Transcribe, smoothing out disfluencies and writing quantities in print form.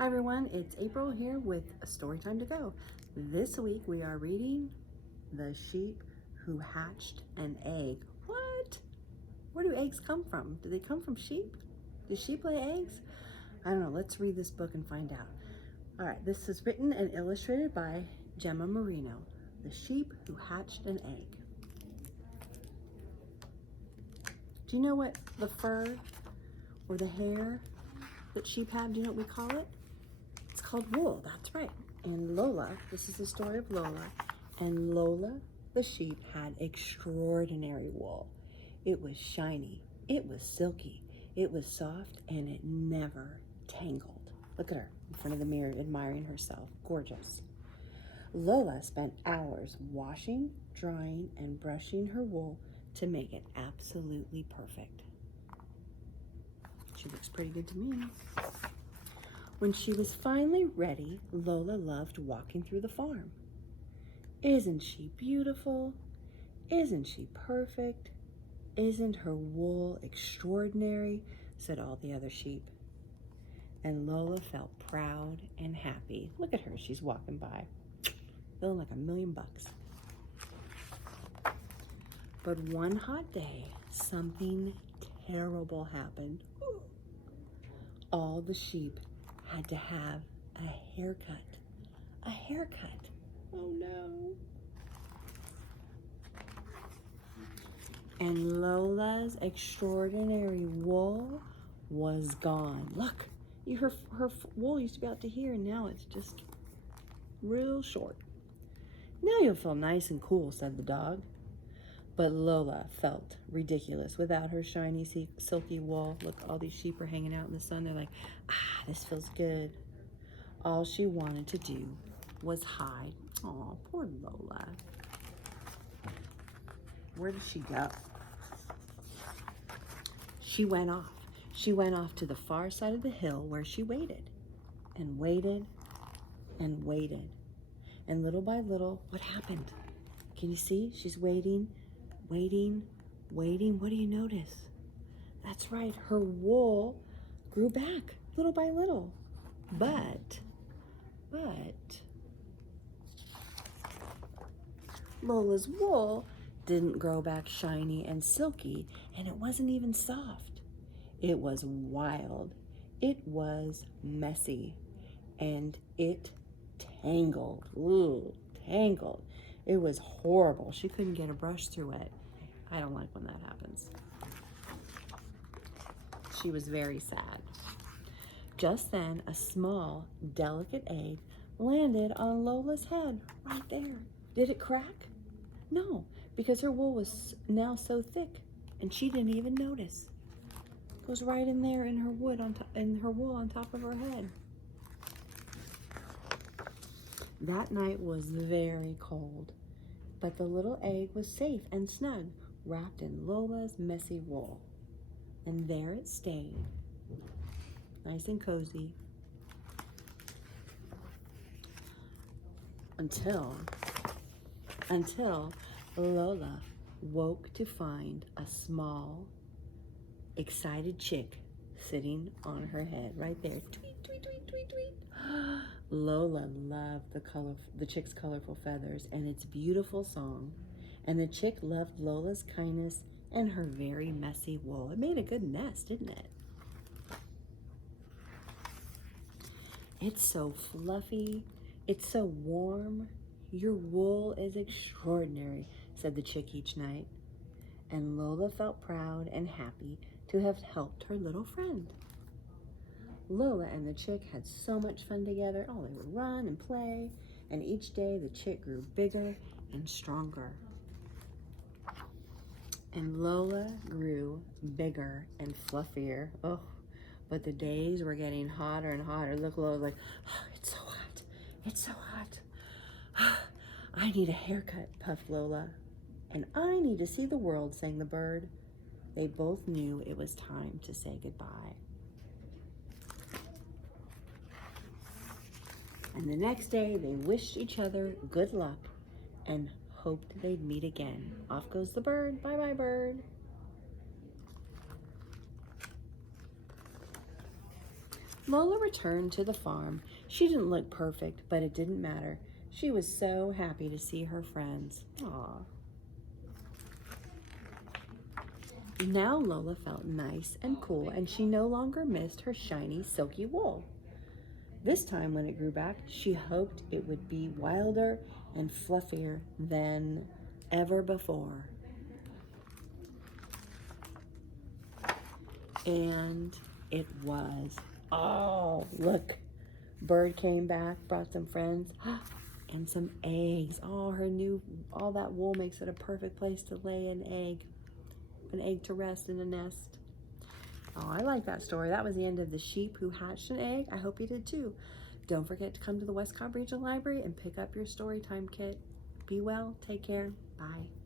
Hi everyone, it's April here with a story time to go. This week we are reading The Sheep Who Hatched an Egg. What? Where do eggs come from? Do they come from sheep? Do sheep lay eggs? I don't know, let's read this book and find out. All right, this is written and illustrated by Gemma Merino. The Sheep Who Hatched an Egg. Do you know what the fur or the hair that sheep have, do you know what we call it? It's called wool, that's right. And Lola, this is the story of Lola, and Lola, the sheep, had extraordinary wool. It was shiny, it was silky, it was soft, and it never tangled. Look at her in front of the mirror admiring herself, gorgeous. Lola spent hours washing, drying, and brushing her wool to make it absolutely perfect. She looks pretty good to me. When she was finally ready, Lola loved walking through the farm. Isn't she beautiful? Isn't she perfect? Isn't her wool extraordinary? Said all the other sheep. And Lola felt proud and happy. Look at her, she's walking by, feeling like $1,000,000. But one hot day, something terrible happened. All the sheep had to have a haircut. A haircut. Oh no. And Lola's extraordinary wool was gone. Look, her wool used to be out to here, and now it's just real short. Now you'll feel nice and cool, said the dog. But Lola felt ridiculous without her shiny, silky wool. Look, all these sheep are hanging out in the sun. They're like, this feels good. All she wanted to do was hide. Oh, poor Lola. Where did she go? She went off. She went off to the far side of the hill where she waited and waited and waited. And little by little, what happened? Can you see? She's waiting. Waiting, waiting. What do you notice? That's right, her wool grew back little by little. But Lola's wool didn't grow back shiny and silky, and it wasn't even soft. It was wild. It was messy, and it tangled. Ooh, tangled. It was horrible. She couldn't get a brush through it. I don't like when that happens. She was very sad. Just then, a small, delicate egg landed on Lola's head right there. Did it crack? No, because her wool was now so thick, and she didn't even notice. It goes right in there in her wool on top of her head. That night was very cold, but the little egg was safe and snug, wrapped in Lola's messy wool. And there it stayed, nice and cozy, until Lola woke to find a small, excited chick sitting on her head right there. Tweet, tweet, tweet, tweet, tweet. Lola loved the chick's colorful feathers and its beautiful song. And the chick loved Lola's kindness and her very messy wool. It made a good nest, didn't it? It's so fluffy. It's so warm. Your wool is extraordinary, said the chick each night. And Lola felt proud and happy to have helped her little friend. Lola and the chick had so much fun together. Oh, they would run and play. And each day the chick grew bigger and stronger. And Lola grew bigger and fluffier. Oh, but the days were getting hotter and hotter. Look, Lola's like, oh, it's so hot. It's so hot. I need a haircut, puffed Lola. And I need to see the world, sang the bird. They both knew it was time to say goodbye. And the next day, they wished each other good luck and hoped they'd meet again. Off goes the bird. Bye-bye, bird. Lola returned to the farm. She didn't look perfect, but it didn't matter. She was so happy to see her friends. Aww. Now Lola felt nice and cool, and she no longer missed her shiny, silky wool. This time when it grew back, she hoped it would be wilder and fluffier than ever before. And it was. Oh, look. Bird came back, brought some friends, and some eggs. Oh, all that wool makes it a perfect place to lay an egg to rest in a nest. Oh, I like that story. That was the end of the sheep who hatched an egg. I hope you did too. Don't forget to come to the West Cobb Regional Library and pick up your Storytime kit. Be well. Take care. Bye.